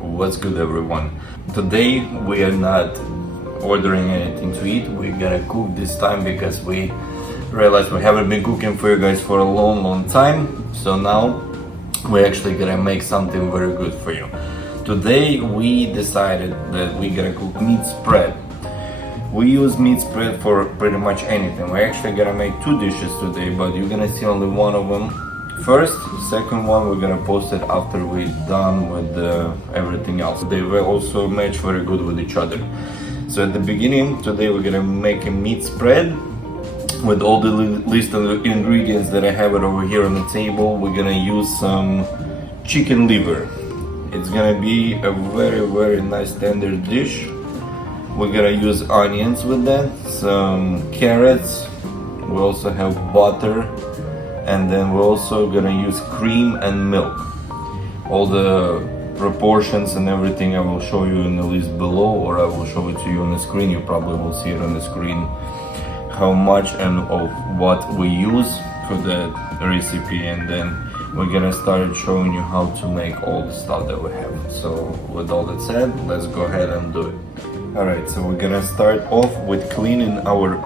What's good, everyone? Today we are not ordering anything to eat. We're gonna cook this time because we realized we haven't been cooking for you guys for a long time. So now we're actually gonna make something very good for you. Today we decided that we're gonna cook meat spread. We use meat spread for pretty much anything. We're actually gonna make two dishes today, but you're gonna see only one of them first. Second one we're gonna post it after we're done with everything else. They will also match very good with each other. So at the beginning today we're gonna make a meat spread with all the list of the ingredients that I have it over here on the table. We're gonna use some chicken liver. It's gonna be a very nice tender dish. We're gonna use onions with that, some carrots, we also have butter, and then we're also gonna use cream and milk. All the proportions and everything I will show you in the list below, or I will show it to you on the screen. You probably will see it on the screen how much and of what we use for the recipe, and then we're gonna start showing you how to make all the stuff that we have. So with all that said, let's go ahead and do it. Alright, so we're gonna start off with cleaning our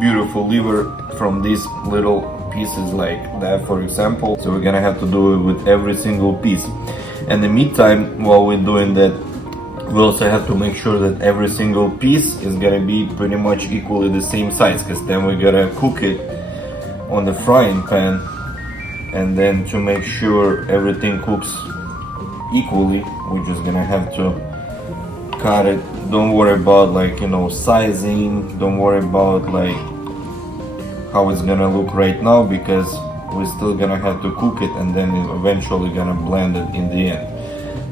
beautiful liver from these little pieces like that, for example. So we're gonna have to do it with every single piece. And in the meantime, while we're doing that, we also have to make sure that every single piece is gonna be pretty much equally the same size, because then we're gonna cook it on the frying pan. And then to make sure everything cooks equally, we're just gonna have to cut it. Don't worry about sizing, don't worry about how it's gonna look right now, because we're still gonna have to cook it and then eventually gonna blend it in the end.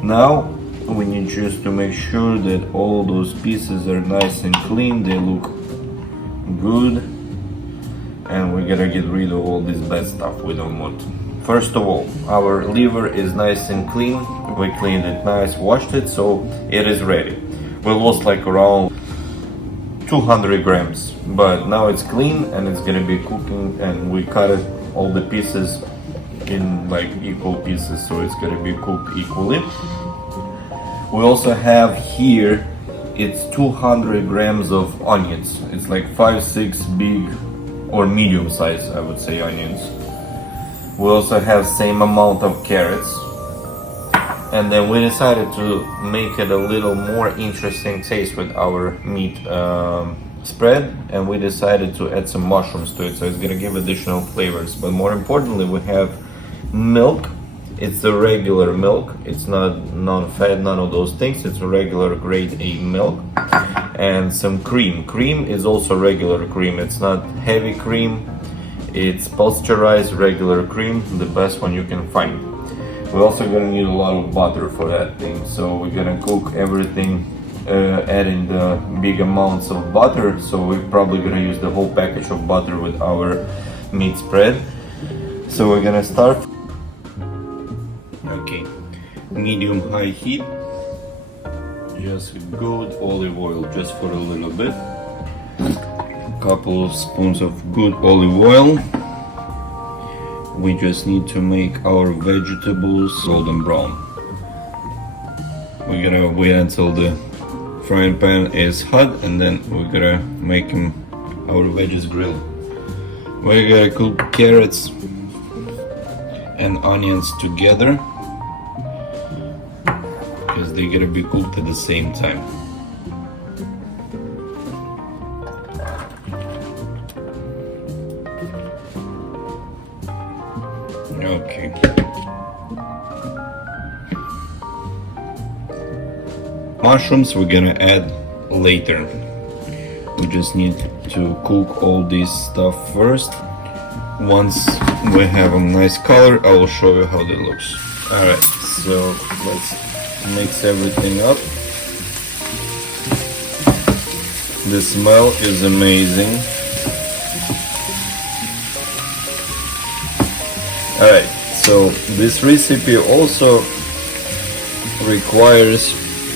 Now we need just to make sure that all those pieces are nice and clean, they look good, and we're gonna get rid of all this bad stuff we don't want. First of all, our liver is nice and clean. We cleaned it nice, washed it, so it is ready. We lost around 200 grams, but now it's clean and it's gonna be cooking, and we cut it all the pieces in equal pieces, so it's gonna be cooked equally. We also have here, it's 200 grams of onions. It's 5-6 big or medium size, I would say, onions. We also have same amount of carrots. And then we decided to make it a little more interesting taste with our meat spread, and we decided to add some mushrooms to it, so it's gonna give additional flavors. But more importantly, we have milk. It's the regular milk. It's not non-fat, none of those things. It's a regular grade A milk. And some cream. Cream is also regular cream. It's not heavy cream. It's pasteurized regular cream, the best one you can find. We're also gonna need a lot of butter for that thing, so we're gonna cook everything adding the big amounts of butter. So we're probably gonna use the whole package of butter with our meat spread. So we're gonna start. Okay, medium-high heat. Just good olive oil, just for a little bit. Couple of spoons of good olive oil. We just need to make our vegetables golden brown. We're gonna wait until the frying pan is hot, and then we're gonna make our veggies grilled. We're gonna cook carrots and onions together, because they're gonna be cooked at the same time. Okay. Mushrooms we're gonna add later. We just need to cook all this stuff first. Once we have a nice color, I will show you how that looks. Alright, so let's mix everything up. The smell is amazing. Alright, so this recipe also requires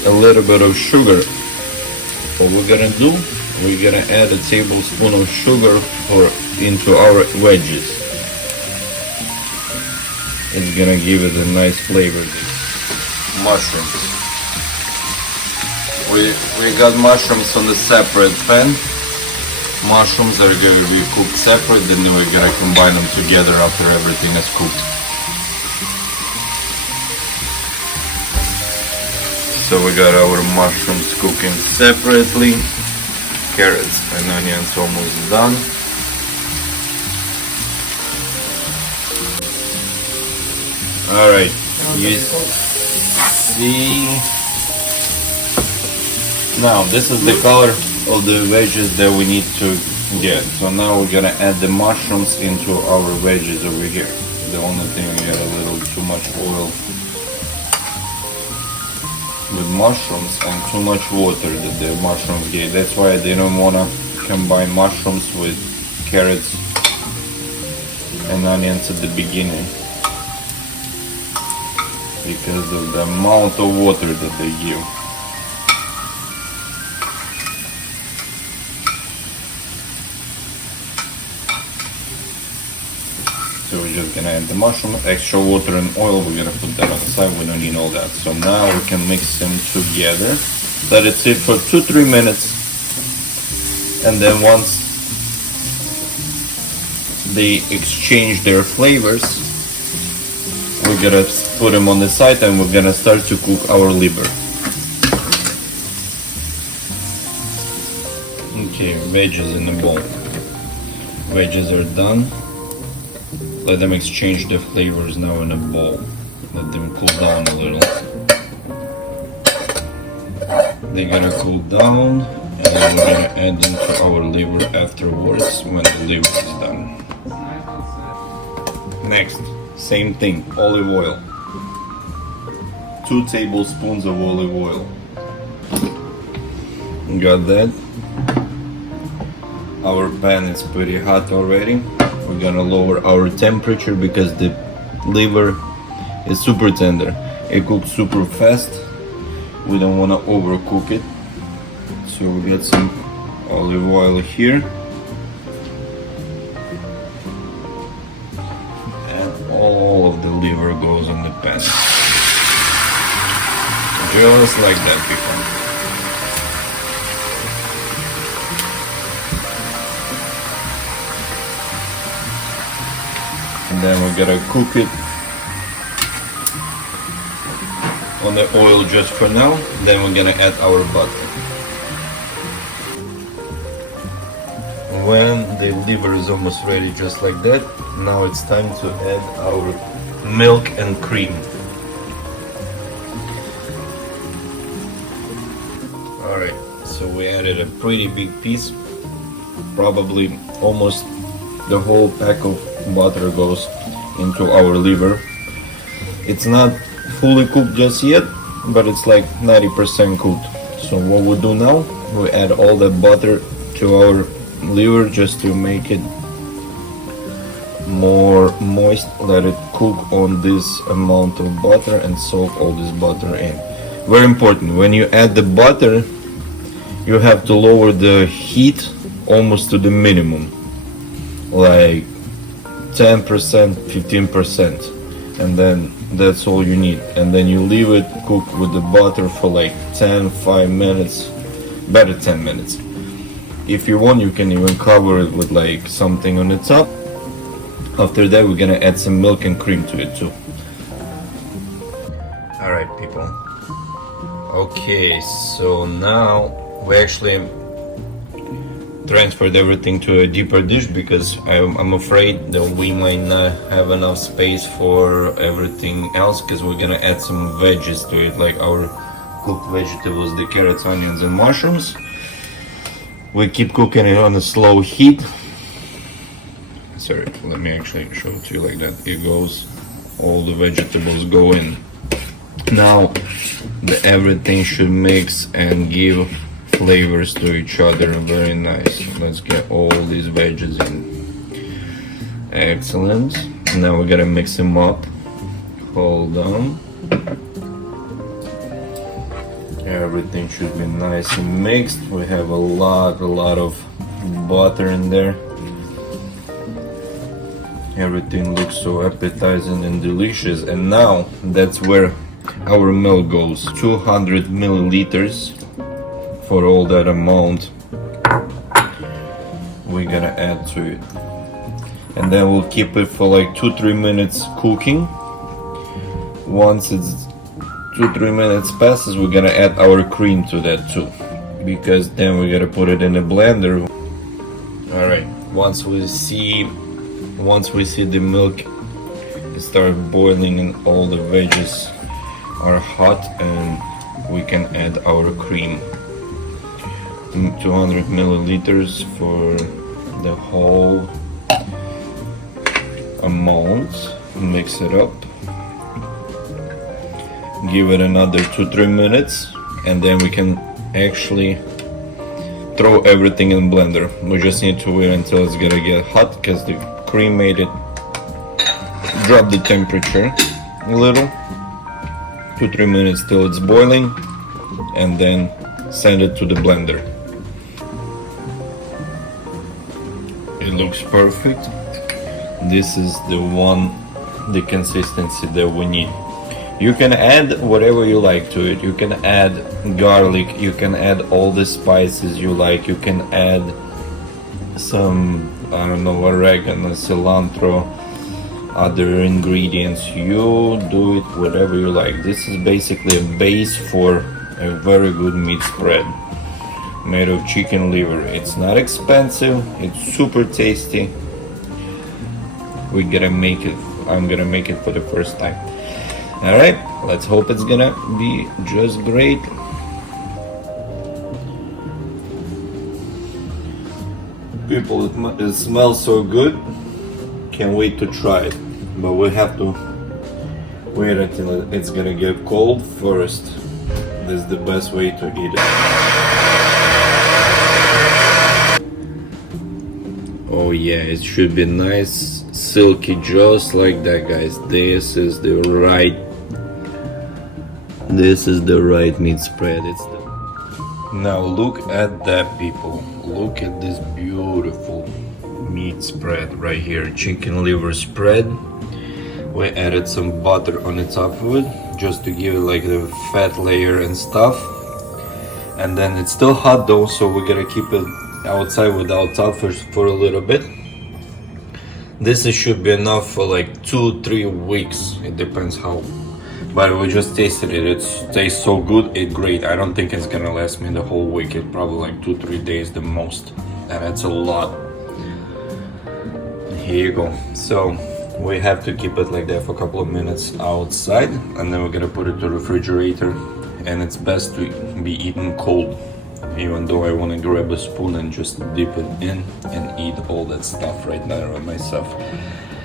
a little bit of sugar. What we're gonna do, we're gonna add a tablespoon of sugar into our wedges. It's gonna give it a nice flavor, these mushrooms. We got mushrooms on a separate pan. Mushrooms are going to be cooked separate, then we're going to combine them together after everything is cooked. So we got our mushrooms cooking separately. Carrots and onions almost done. Alright, you see. Now this is the color of the veggies that we need to get. So now we're gonna add the mushrooms into our veggies over here. The only thing, we got a little too much oil with mushrooms and too much water that the mushrooms gave. That's why I didn't wanna combine mushrooms with carrots and onions at the beginning, because of the amount of water that they give. So we're just gonna add the mushroom, extra water and oil, we're gonna put that on the side, we don't need all that. So now we can mix them together. Let it sit for 2-3 minutes. And then once they exchange their flavors, we're gonna put them on the side and we're gonna start to cook our liver. Okay, veggies in the bowl. Veggies are done. Let them exchange the flavors now in a bowl. Let them cool down a little. They're gonna cool down, and then we're gonna add them to our liver afterwards when the liver is done. Next, same thing, olive oil. 2 tablespoons of olive oil. Got that? Our pan is pretty hot already. We're gonna lower our temperature because the liver is super tender. It cooks super fast. We don't wanna overcook it. So we got some olive oil here. And all of the liver goes in the pan. Just like that, people. And then we're gonna cook it on the oil just for now. Then we're gonna add our butter. When the liver is almost ready, just like that, now it's time to add our milk and cream. Alright, so we added a pretty big piece, probably almost the whole pack of butter goes into our liver. It's not fully cooked just yet, but it's like 90% cooked. So what we do now, we add all the butter to our liver just to make it more moist. Let it cook on this amount of butter and soak all this butter in. Very important, when you add the butter, you have to lower the heat almost to the minimum, like 10%, 15%, and then that's all you need. And then you leave it cook with the butter for like 5 minutes, better 10 minutes. If you want, you can even cover it with like something on the top. After that, we're gonna add some milk and cream to it too. Alright, people. Okay, so now we actually transferred everything to a deeper dish because I'm afraid that we might not have enough space for everything else, because we're gonna add some veggies to it, like our cooked vegetables, the carrots, onions and mushrooms. We keep cooking it on a slow heat. Sorry, let me actually show it to you like that. It goes, all the vegetables go in. Now everything should mix and give flavors to each other. Very nice. Let's get all these veggies in. Excellent. Now we gotta mix them up. Hold on. Everything should be nice and mixed. We have a lot of butter in there. Everything looks so appetizing and delicious. And now that's where our milk goes. 200 milliliters for all that amount we're gonna add to it, and then we'll keep it for like 2-3 minutes cooking. Once it's 2-3 minutes passes, we're gonna add our cream to that too, because then we gotta put it in a blender. All right, once we see the milk start boiling and all the veggies are hot, and we can add our cream. 200 milliliters for the whole amount. Mix it up, give it another 2-3 minutes, and then we can actually throw everything in the blender. We just need to wait until it's gonna get hot, because the cream made it drop the temperature a little. 2-3 minutes till it's boiling, and then send it to the blender. It looks perfect. This is the consistency that we need. You can add whatever you like to it. You can add garlic, you can add all the spices you like, you can add some, I don't know, oregano, cilantro, other ingredients. You do it whatever you like. This is basically a base for a very good meat spread made of chicken liver. It's not expensive, it's super tasty. We're gonna make it. I'm gonna make it for the first time. All right, let's hope it's gonna be just great. People, it smells so good. Can't wait to try it, but we have to wait until it's gonna get cold first. This is the best way to eat it. Oh yeah, it should be nice, silky, just like that, guys. This is the right meat spread. Now look at that, people. Look at this beautiful meat spread right here. Chicken liver spread. We added some butter on the top of it, just to give it like the fat layer and stuff. And then it's still hot though, so we're gonna keep it outside without top for a little bit. This should be enough for like 2-3 weeks. It depends how. But we just tasted it. It tastes so good. It's great. I don't think it's gonna last me the whole week. It's probably like 2-3 days the most, and that's a lot. Here you go. So we have to keep it like that for a couple of minutes outside, and then we're gonna put it to the refrigerator. And it's best to be eaten cold, even though I want to grab a spoon and just dip it in and eat all that stuff right now myself.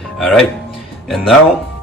All right, and now